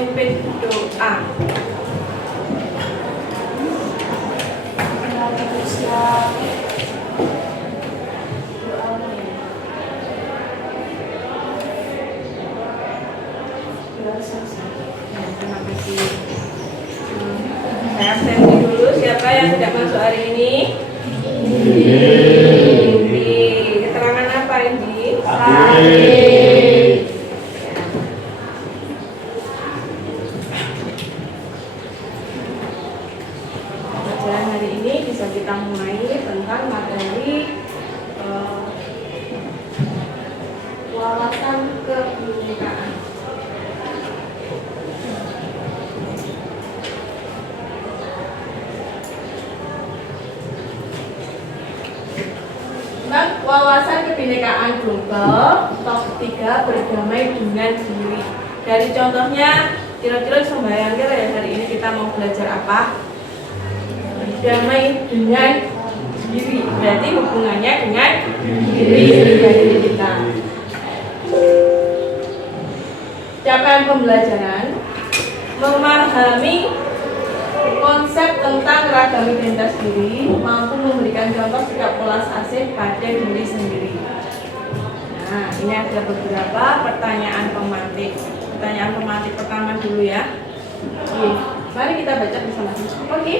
memimpin doa. Terima kasih. Saya absensi dulu. Siapa yang tidak masuk hari ini? Indi. Keterangan apa Indi? Pelajaran hari ini bisa kita mulai tentang materi wawasan kebinekaan. Wawasan kebinekaan global, top 3 berdamai dengan diri. Dari contohnya, kira-kira bisa bayangkan ya hari ini kita mau belajar apa? Berdamai dengan diri, berarti hubungannya dengan diri kita. Capaian pembelajaran memahami konsep tentang ragam identitas diri, mampu memberikan contoh sikap pola asih pada diri sendiri. Nah, ini ada beberapa pertanyaan pemantik. Pertanyaan pemantik pertama dulu ya. Oke, mari kita baca bersama-sama. Oke.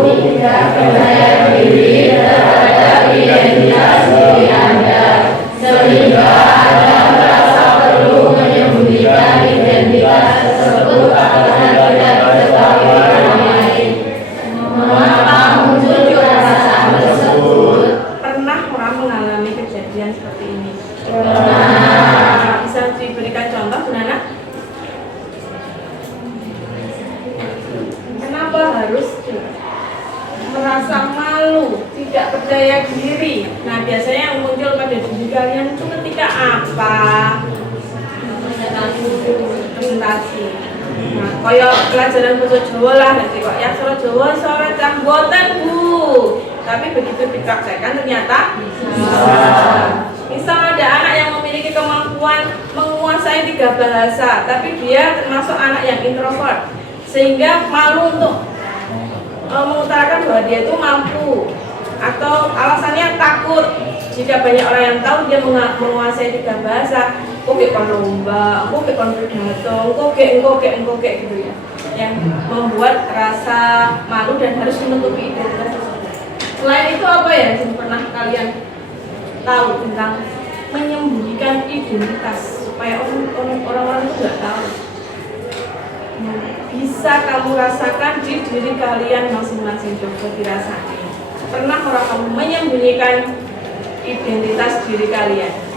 Tidak percaya diri terhadap identitas diri Anda, sehingga Anda merasa perlu menyembunyikan identitas tersebut agar tidak diketahui orang lain. Mengapa muncul perasaan tersebut? Pernah orang mengalami kejadian seperti ini? Pernah. Bisa diberikan contoh, Bu Nana? Kenapa harus merasa malu, tidak percaya diri? Nah, biasanya yang muncul pada diri kalian itu ketika apa? Presentasi. Nah, kaya pelajaran bahasa Jawa lah, nanti kok ya suara Jawa suara cambotan Bu. Tapi begitu dipraktekkan ternyata bisa. Misal ada anak yang memiliki kemampuan menguasai 3 bahasa, tapi dia termasuk anak yang introvert, sehingga malu untuk mengutarakan bahwa dia itu mampu, atau alasannya takut jika banyak orang yang tahu dia menguasai 3 bahasa. Kok kon lomba, kok kon pidato, kok gitu ya, yang membuat rasa malu dan harus menutupi identitas tersebut. Selain itu apa ya yang pernah kalian tahu tentang menyembunyikan identitas supaya orang-orang itu nggak tahu? Bisa kamu rasakan di diri kalian masing-masing, coba dirasain. Pernah orang kamu menyembunyikan identitas diri kalian?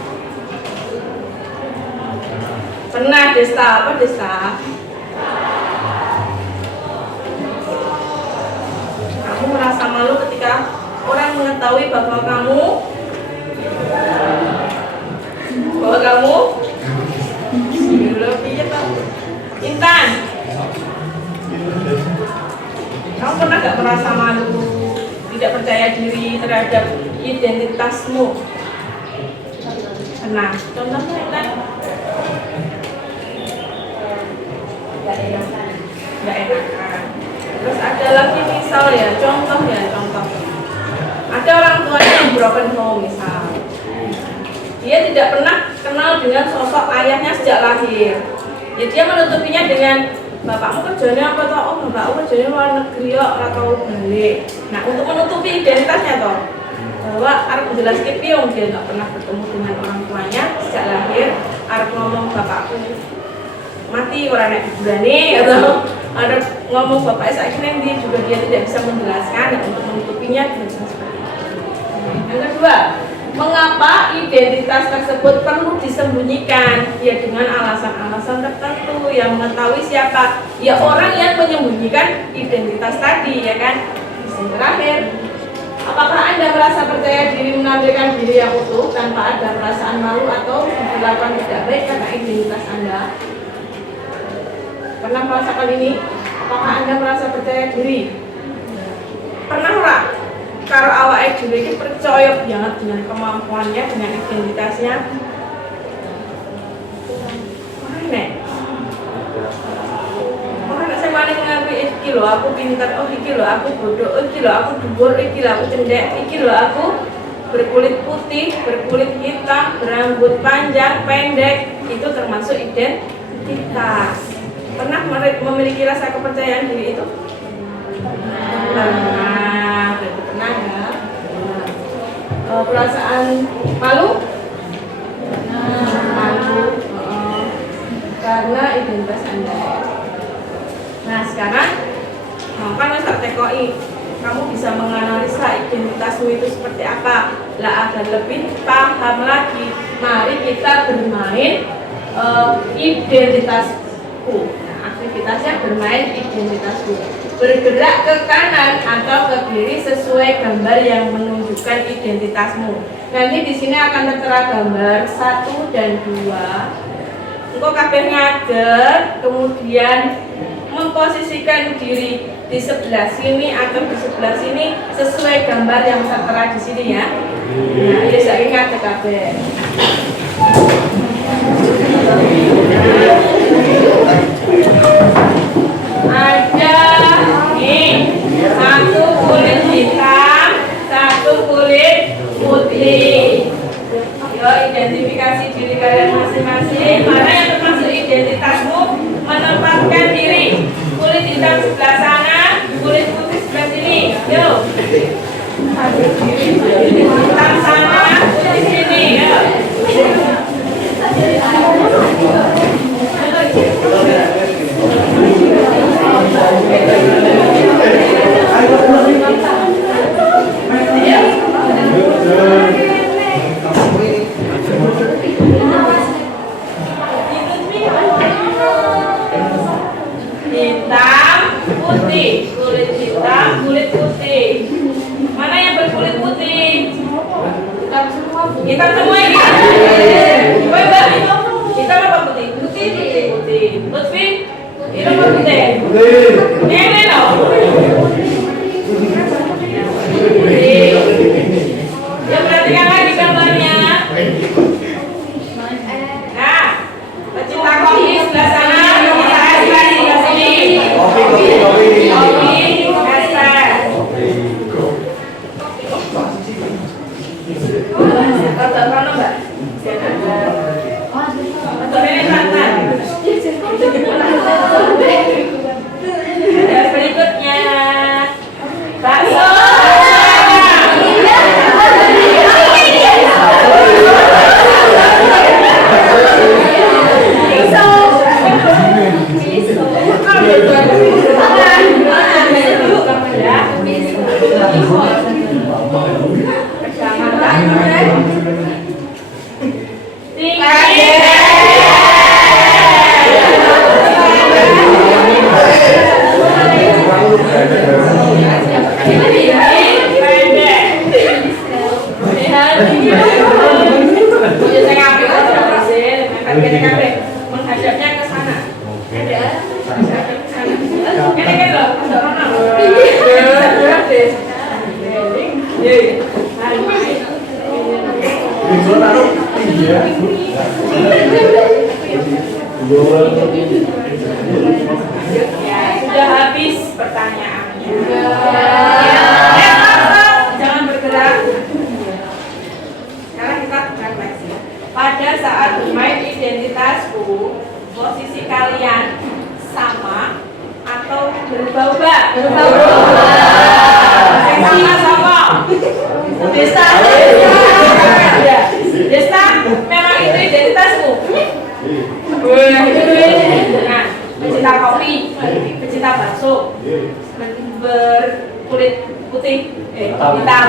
Pernah, Desta? Apa Desta? Kamu merasa malu ketika orang mengetahui bahwa kamu Intan, kamu pernah gak merasa malu, tidak percaya diri terhadap identitasmu? Pernah. Contohnya Intan? Gak enakan. Terus ada lagi misal ya, contoh. Ada orang tuanya yang broken home misal. Dia tidak pernah kenal dengan sosok ayahnya sejak lahir. Ya, dia menutupinya dengan bapakmu kerjanya apa toh? Oh, bapakmu kerjanya luar negeri kok, ora tau balik. Nah, untuk menutupi identitasnya toh, bahwa arep menjelaskan piung dia nggak pernah bertemu dengan orang tuanya sejak lahir, arep ngomong bapakku mati orang naik kuburane, atau ada ngomong bapak saya kira dia juga dia tidak bisa menjelaskan untuk menutupinya dengan seperti itu. Yang kedua, mengapa identitas tersebut perlu disembunyikan? Ya dengan alasan-alasan tertentu yang mengetahui siapa ya orang yang menyembunyikan identitas tadi, ya kan? Terakhir, apakah Anda merasa percaya diri menampilkan diri yang utuh tanpa ada perasaan malu atau dilakukan tidak baik karena identitas Anda? Pernah merasakan ini? Apakah Anda merasa percaya diri? Pernah ora? Kalau awake dhewe iki percaya banget dengan kemampuannya, dengan identitasnya. iki lho aku pinter, oh iki lho aku bodoh, oh iki lho aku dhuwur, iki lho aku cendek, iki lho aku berkulit putih, berkulit hitam, berambut panjang, pendek, itu termasuk identitas. Pernah memiliki rasa kepercayaan diri itu? Pernah, berarti pernah ya. Perasaan malu? Malu. Karena identitas Anda. Nah sekarang, kan wis tak tekoi, kamu bisa menganalisa identitasmu itu seperti apa. Lah agar lebih paham lagi, mari kita bermain identitasku. Nah, aktivitasnya bermain identitasku. Bergerak ke kanan atau ke kiri sesuai gambar yang menunjukkan identitasmu. Nanti di sini akan tertera gambar 1 dan 2. Engkau kabeh ngadeg, kemudian memposisikan diri di sebelah sini atau di sebelah sini sesuai gambar yang tertera di sini ya. Nah, ya saya ngadeg kabeh. Ada nih, satu kulit hitam, satu kulit putih. Yo, identifikasi diri kalian masing-masing. Mana yang termasuk identitasmu? Menempatkan diri. Kulit hitam sebelah sana, kulit putih sebelah sini. Yo. Hitam sana, putih sini. Yo. Hitam, putih, kulit hitam, kulit putih. Mana yang berkulit putih? Hitam semua. Hitam semua ini. Hitam apa putih? Putih, putih. Lutfi, hitam apa putih? Putih. Ini loh. Putih. Ya perhatikan lagi gambarnya. Nah, pecinta kopi sebelah sana. Berikutnya bakso. Menghadapnya ke sana. Menghadap ke sana. Ini kan loh, ada orang sudah habis pertanyaannya. Jangan bergerak. Sekarang kita refleksi. Pada saat bermain identitasku, posisi kalian sama atau berubah-ubah? Sama-sama. Desta. Desta, memang itu identitasmu. Nah, pecinta kopi, pecinta bakso, berkulit putih, hitam.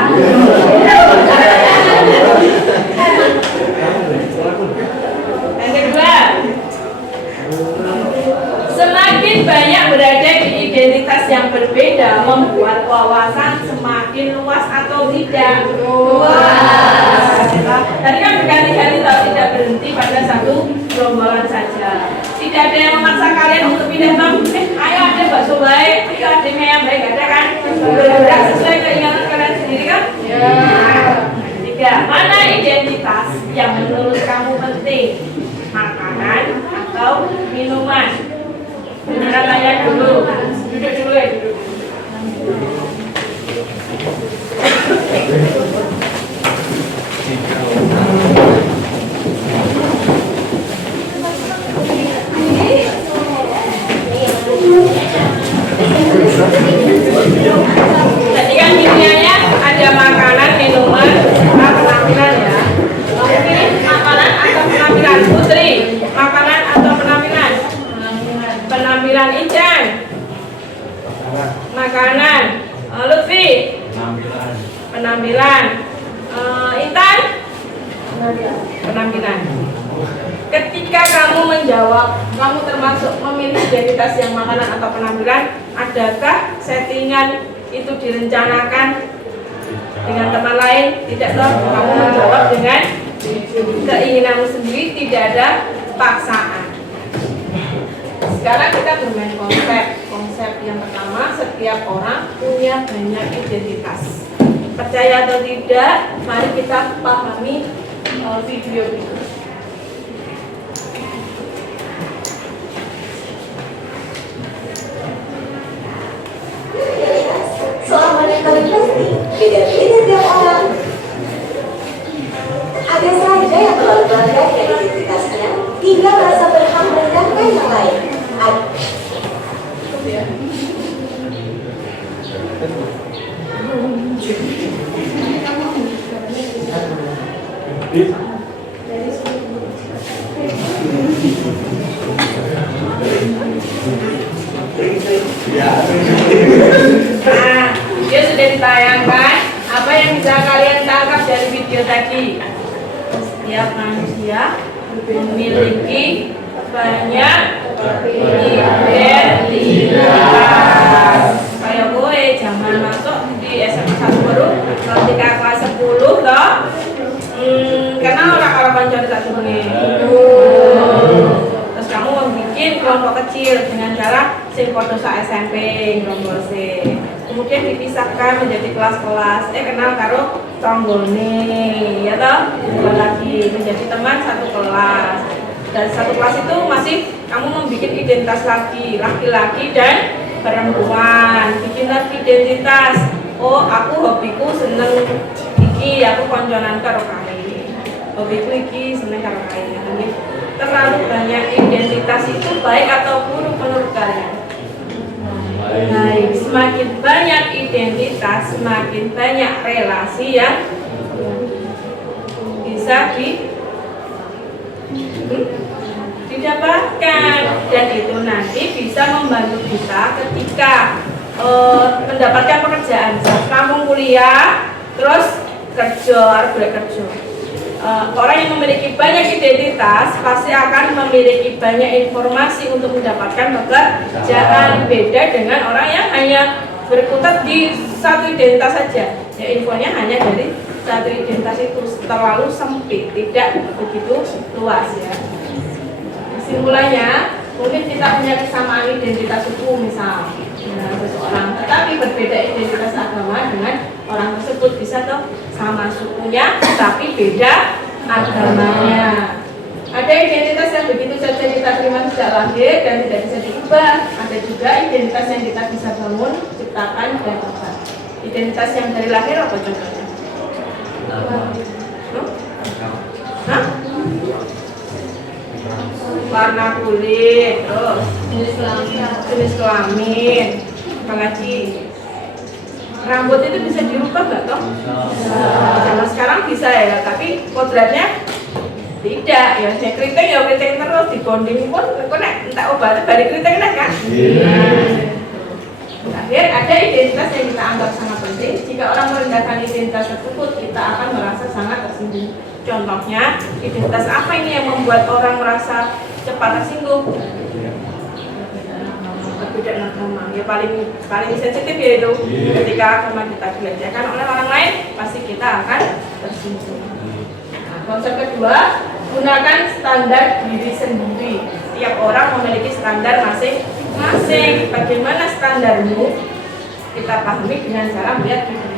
Yang kedua, semakin banyak berada di identitas yang berbeda membuat wawasan semakin luas atau tidak? Luas. Tadi kan berkali-kali tidak berhenti pada satu gerombolan saja. Tidak ada yang memaksa kalian untuk pindah bang. Ayo ada bakso baik, ayo ada yang baik, ada kan? Bergerak sesuai keinginan kalian sendiri kan? Ya. Tiga, mana identitas yang menurut kamu penting? Makanan atau minuman? Beneran layak dulu. Duduk dulu ya, duduk. Jadi kan dunianya ada makanan, minuman, sama penampilan ya. Mungkin makanan atau penampilan Putri, makanan atau penampilan? Penampilan Ican. Makanan. Lutfi. Penampilan. Intan. Penampilan. Ketika kamu menjawab, kamu termasuk memilih identitas yang makanan atau penampilan, adakah settingan itu direncanakan dengan teman lain? Tidak toh, kamu menjawab dengan keinginanmu sendiri, tidak ada paksaan. Sekarang kita bermain konsep yang pertama, setiap orang punya banyak identitas. Percaya atau tidak, mari kita pahami video ini. Soal mana paling pasti, beda-beda tiap orang. Ada saja yang terlalu bangga dengan identitasnya hingga merasa berhak merendahkan yang lain. Nah, dia sudah ditayangkan. Apa yang bisa kalian tangkap dari video tadi? Setiap manusia memiliki banyak identitas. Kayak gue zaman masuk di SMA 1 baru ketika kelas 10 toh. Karena orang pancari tak terus kamu membuat kelompok kecil dengan cara sing podo sa SMP kelompok C. Kemudian dipisahkan menjadi kelas-kelas. Kenal karo tonggone, ya toh? Lagi menjadi teman satu kelas. Dan satu kelas itu masih kamu membuat identitas lagi, laki-laki dan perempuan. Bikin lagi identitas. Oh, aku hobiku seneng iki, aku konconan karo kae. Hobiku iki seneng karo kae. Terlalu banyak identitas itu baik atau buruk menurut kalian? Baik. Semakin banyak identitas, semakin banyak relasi yang bisa didapatkan, dan itu nanti bisa membantu kita ketika mendapatkan pekerjaan. Kamu kuliah, terus kerja, orang yang memiliki banyak identitas pasti akan memiliki banyak informasi untuk mendapatkan pekerjaan. Beda dengan orang yang hanya berkutat di satu identitas saja, ya infonya hanya dari satu identitas itu, terlalu sempit, tidak begitu luas ya. Kesimpulannya, mungkin kita punya kesamaan identitas suku misal dengan seseorang, tetapi berbeda identitas agama dengan orang tersebut. Bisa tuh sama sukunya tapi beda agamanya. Ada identitas yang begitu saja kita terima sejak lahir dan tidak bisa diubah. Ada juga identitas yang kita bisa bangun, ciptakan dan ubah. Identitas yang dari lahir apa contohnya? Warna kulit, terus jenis kelamin, apalagi rambut itu bisa dirubah nggak toh? Zaman sekarang bisa ya, tapi kodratnya tidak ya. Saya keriting ya keriting terus, dibonding pun kok nek entak obat balik keriting kan? Terakhir, ada identitas yang kita anggap sangat penting. Jika orang merendahkan identitas tersebut, kita akan merasa sangat tersinggung. Contohnya, identitas apa ini yang membuat orang merasa cepat tersinggung? Perbedaan agama. Ya paling sensitif yaitu ketika agama kita dilecehkan oleh orang lain, pasti kita akan tersinggung. Nah, konsep kedua, gunakan standar diri sendiri. Setiap orang memiliki standar masing-masing. Bagaimana standarmu? Kita pahami dengan cara melihat video.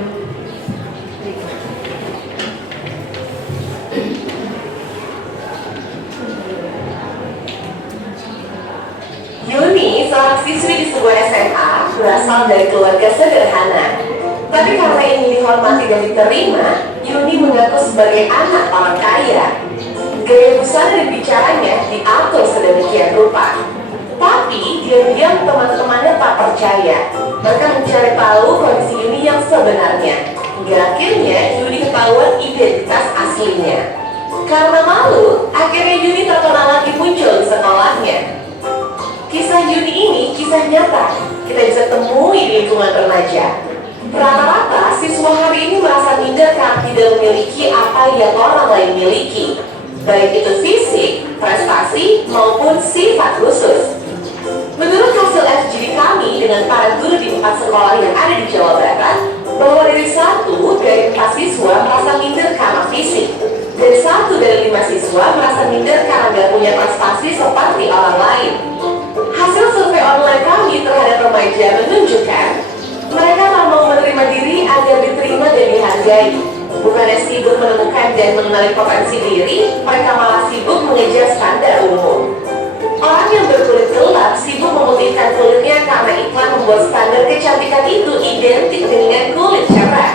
Yuni, seorang siswi di sebuah SMA, berasal dari keluarga sederhana. Tapi karena ingin dihormati dan diterima, Yuni mengaku sebagai anak orang kaya. Gaya busana dan bicaranya diatur sedemikian rupa. Tapi diam-diam teman-temannya tak percaya. Mereka mencari tahu kondisi Yuni yang sebenarnya. Hingga akhirnya Yuni ketahuan identitas aslinya. Karena malu, akhirnya Yuni tak pernah lagi muncul di sekolahnya. Kisah Yuni ini kisah nyata. Kita bisa temui di lingkungan remaja. Rata-rata siswa hari ini merasa minder karena tidak memiliki apa yang orang lain miliki, baik itu fisik, prestasi, maupun sifat khusus. Menurut hasil FGD kami dengan para guru di 4 sekolah yang ada di Jawa Barat, bahwa dari 1 dari 4 siswa merasa minder karena fisik, dan 1 dari 5 siswa merasa minder karena gak punya prestasi seperti orang lain. Hasil survei online kami terhadap remaja menunjukkan mereka tak mau menerima diri agar diterima dan dihargai. Bukannya sibuk menemukan dan mengenali potensi diri, mereka malah sibuk mengejar standar umum. Orang yang berkulit gelap sibuk memutihkan kulitnya karena iklan membuat standar kecantikan itu identik dengan kulit cerah.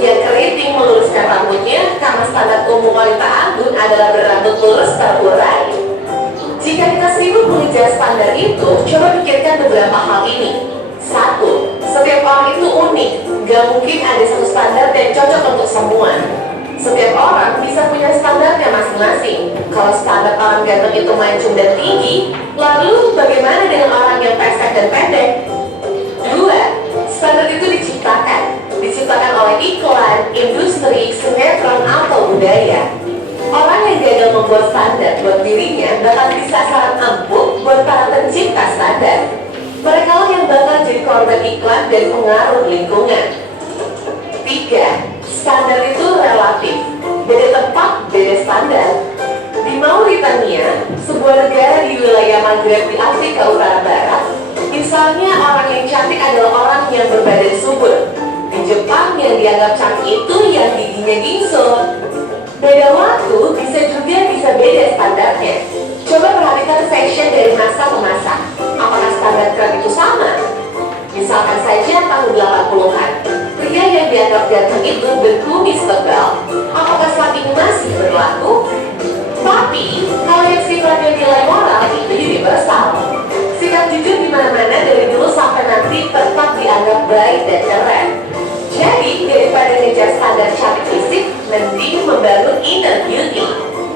Yang keriting meluruskan rambutnya karena standar umum wanita anggun adalah berambut lurus terurai. Jika kita sibuk mengejar standar itu, coba pikirkan beberapa hal ini. 1. Setiap orang itu unik, gak mungkin ada satu standar yang cocok untuk semua. Setiap orang bisa punya standarnya masing-masing. Kalau standar orang ganteng itu mancung dan tinggi, lalu bagaimana dengan orang yang pesek dan pendek? 2. Standar itu diciptakan oleh iklan, industri, sinetron, atau budaya. Orang yang gagal membuat standar buat dirinya bakal bisa saran empuk buat para pencipta standar. Mereka lah yang bakal jadi korban iklan dan pengaruh lingkungan. 3. Standar itu relatif. Beda tempat, beda standar. Di Mauritania, sebuah negara di wilayah Maghreb di Afrika Utara Barat, misalnya orang yang cantik adalah orang yang berbadan subur. Di Jepang yang dianggap cantik itu yang giginya gingsur. Beda waktu bisa beda standarnya. Coba perhatikan fashion dari masa ke masa. Apakah standar tren itu sama? Misalkan saja tahun 80-an, pria yang dianggap ganteng itu berkumis tebal. Apakah saat ini masih berlaku? Tapi, kalau yang sifatnya nilai moral itu universal. Sikap jujur di mana-mana dari dulu sampai nanti tetap dianggap baik dan keren. Jadi, daripada ngejar standar cantik fisik, mending membangun inner beauty.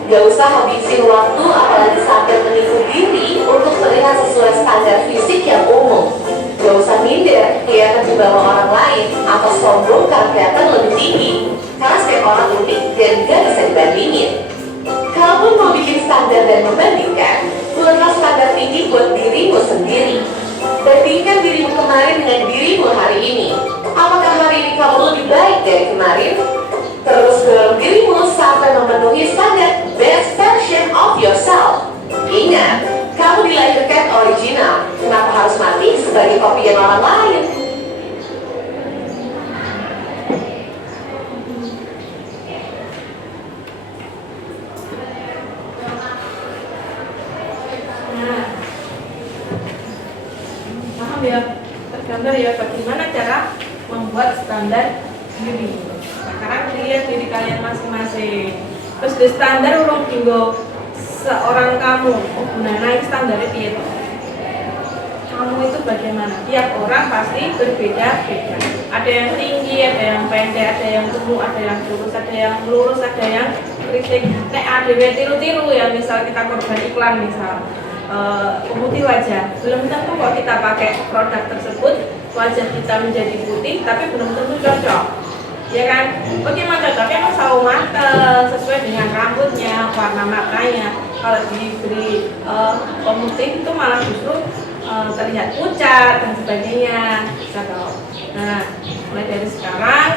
Gak usah habisin waktu apalagi sampai menipu diri untuk terlihat sesuai standar fisik yang umum. Gak usah minder, kelihatan di bawah orang lain, atau sombong karena kelihatan lebih tinggi. Karena setiap orang unik dan gak bisa dibandingin. Kalaupun mau bikin standar dan membandingkan, buatlah standar tinggi buat dirimu sendiri. Bandingkan dirimu kemarin dengan dirimu hari ini. Apakah hari ini kamu lebih baik dari kemarin? Terus dorong dirimu sampai memenuhi standar best version of yourself. Ingat, kamu dilahirkan original. Kenapa harus mati sebagai kopian orang lain? Paham ya? Tergambar ya bagaimana cara membuat standar diri. Sekarang lihat diri kalian masing-masing. Terus di standar urung tinggal seorang kamu. Oh, naik standarnya piye to? Kamu itu bagaimana? Tiap orang pasti berbeda-beda. Ada yang tinggi, ada yang pendek, ada yang gemuk, ada yang kurus, ada yang lurus, ada yang keriting. Nek ada yang tiru-tiru ya, misal kita korban iklan misal. Pemutih wajah, belum tentu kok kita pakai produk tersebut wajah kita menjadi putih, tapi belum tentu cocok, ya kan? Bagaimana cocoknya? Emang sawo mateng sesuai dengan rambutnya, warna matanya. Kalau diberi pemutih itu malah justru terlihat pucat dan sebagainya, bisa tahu. Nah, mulai dari sekarang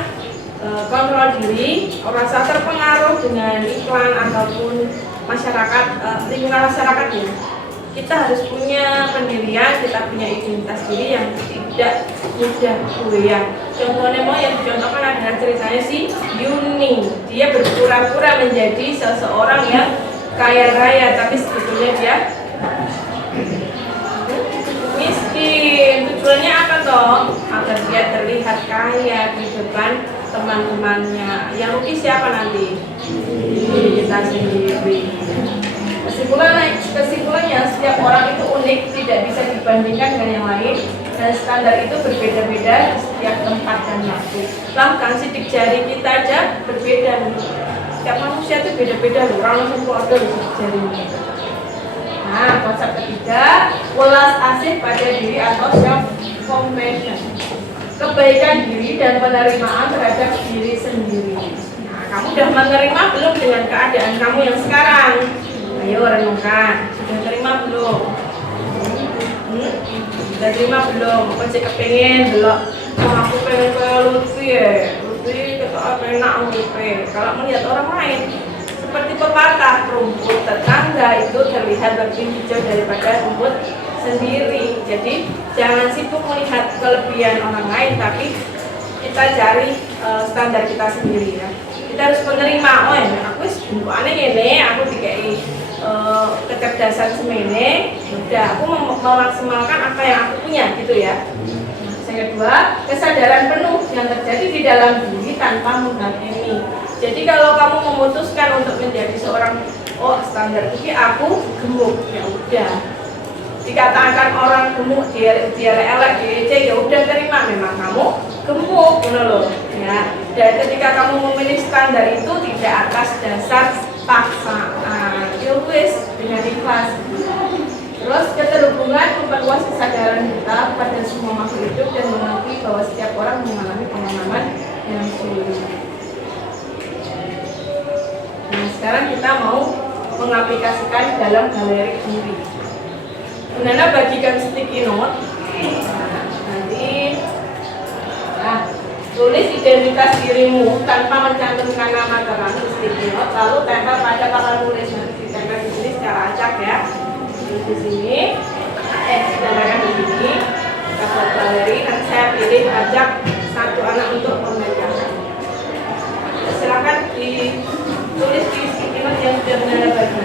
kontrol diri, rasa terpengaruh dengan iklan ataupun masyarakat, lingkungan masyarakat ya. Kita harus punya pendirian, kita punya identitas diri yang tidak mudah goyang. Contohnya mau yang dicontohkan adalah ceritanya si Yuni. Dia berpura-pura menjadi seseorang yang kaya raya, tapi sebetulnya dia miskin. Tujuannya apa foto agar dia terlihat kaya di depan teman-temannya. Yang rugi siapa nanti? Diri kita sendiri. Kesimpulannya setiap orang itu unik, tidak bisa dibandingkan dengan yang lain, dan standar itu berbeda-beda di setiap tempat dan waktu. Bahkan sidik jari kita aja berbeda. Setiap manusia itu beda-beda loh, orang semua ada sidik jarinya. Nah, konsep ketiga, welas asih pada diri atau self compassion, kebaikan diri dan penerimaan terhadap diri sendiri. Nah, kamu udah menerima belum dengan keadaan kamu yang sekarang? Ayo renungkan, sudah terima belum? Sudah terima belum? Apa sih kepengen belum? Oh, aku pengen kayak Lutfi ya. Lutfi kata apa enak Lutfi. Kalau melihat orang lain seperti pepatah, rumput tetangga itu terlihat lebih hijau daripada rumput sendiri. Jadi jangan sibuk melihat kelebihan orang lain, tapi kita cari standar kita sendiri ya. Kita harus menerima, oh ya aku bentukannya gini, aku dikai kecerdasan semene, udah aku memaksimalkan apa yang aku punya gitu ya. Yang kedua, kesadaran penuh yang terjadi di dalam diri tanpa menghakimi. Jadi kalau kamu memutuskan untuk menjadi seorang, oh standar ini aku gemuk, ya udah. Dikatakan orang gemuk, dia elek, dia ya udah terima, memang kamu gemuk, benar loh. Ya. Dan ketika kamu memilih standar itu tidak atas dasar paksaan, wis dengan ikhlas. Terus keterhubungan memperluas kesadaran kita pada semua makhluk hidup dan mengerti bahwa setiap orang mengalami pengalaman yang sulit. Nah, sekarang kita mau mengaplikasikan dalam galeri diri. Bunda bagikan sticky note. Tulis identitas dirimu tanpa mencantumkan nama terang di sticky note, lalu tempel pada papan tulis. Nanti ditempel di sini secara acak ya. Di sini, ditempelkan di sini. Kita buat galeri. Nanti saya pilih ajak satu anak untuk memecahkan. Silakan ditulis di sticky note yang sudah Bunda bagi.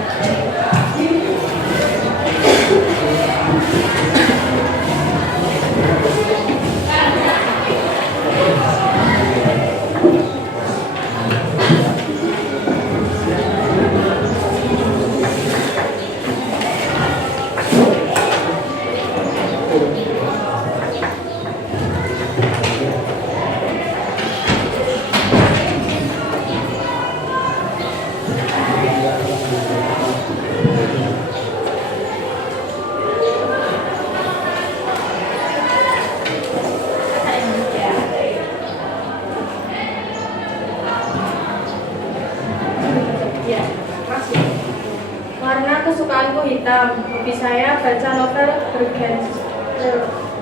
Kesukaanku hitam, hobi saya baca novel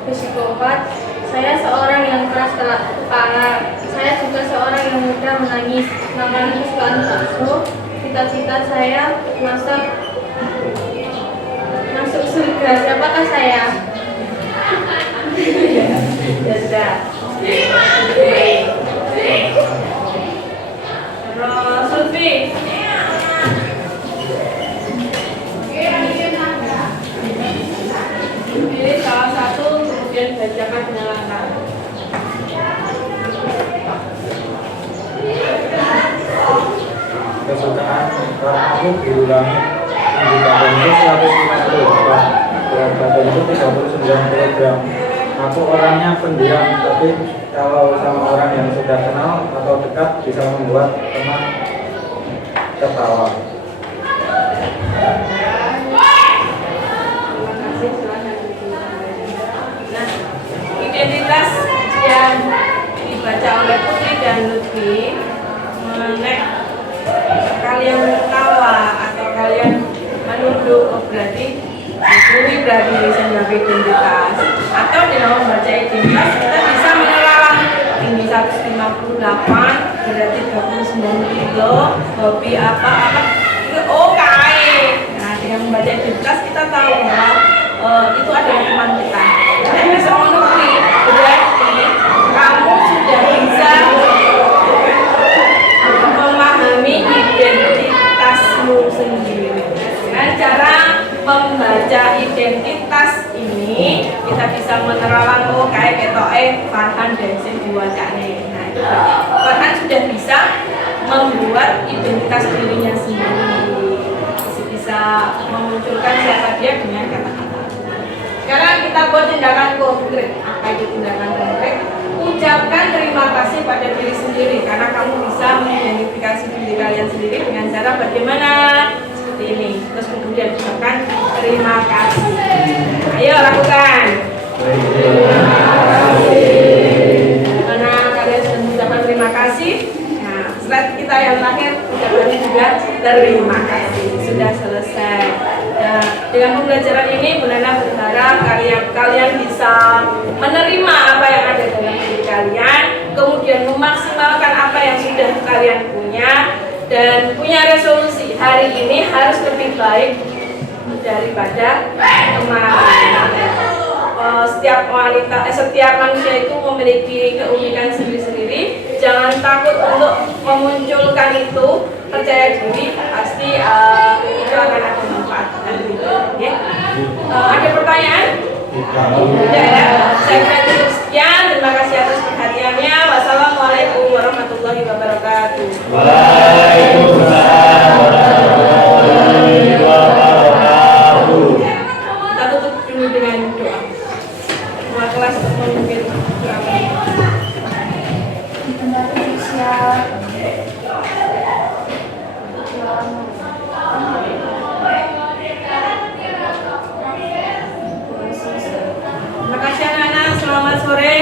psikopat. Saya seorang yang keras kepala. Saya juga seorang yang mudah menangis. Makanan kesukaan bakso. Cita-cita saya masuk surga. Siapakah saya? Janda. Terus Lutfi. Pilih salah satu, kemudian bacakan dengan lengkap. Kesukaan warnaku biru langit, tinggi badanku 158, berat badanku 39 kg. Aku orangnya pendiam, tapi kalau sama orang yang sudah kenal atau dekat bisa membuat teman tertawa. Identitas yang dibaca oleh Putri dan Lutfi, kalian tertawa atau kalian menunduk, berarti Lutfi berarti bisa menjadi identitas. Atau dalam membaca identitas kita bisa menerawang tinggi 158, berarti 29 kilo, hobi apa kain. Nah, dengan membaca identitas kita tahu bahwa itu adalah teman kita. Dan bisa mengerti, berarti kamu sudah bisa memahami identitasmu sendiri. Dengan cara membaca identitas ini, ini kita bisa menerawang kayak ketoke Farhan dan sing diwacane. Nah itu berarti Farhan sudah bisa membuat identitas dirinya sendiri, masih bisa memunculkan siapa dia dengan kata-kata. Sekarang kita buat tindakan konkret. Apa itu tindakan konkret? Ucapkan terima kasih pada diri sendiri karena kamu bisa mengidentifikasi diri kalian sendiri dengan cara bagaimana? Seperti ini. Terus kemudian ucapkan terima kasih. Ayo lakukan. Karena kalian sudah mengucapkan terima kasih. Nah, slide kita yang terakhir ucapannya juga terima kasih. Sudah selesai. Nah, dengan pembelajaran ini, Bu Nana berharap kalian bisa menerima apa yang ada dalam diri kalian, kemudian memaksimalkan apa yang sudah kalian punya, dan punya resolusi hari ini harus lebih baik daripada kemarin. Setiap manusia itu memiliki keunikan sendiri-sendiri. Jangan takut untuk memunculkan itu, percaya diri, pasti itu akan ada manfaat. Ya. Ada pertanyaan? Tidak ya. Saya kira cukup sekian. Terima kasih atas perhatiannya. Wassalamualaikum warahmatullahi wabarakatuh. Waalaikumsalam warahmatullahi wabarakatuh. Kita tutup dulu dengan doa. Semua kelas memimpin doa. Terima kasih anak-anak, selamat sore.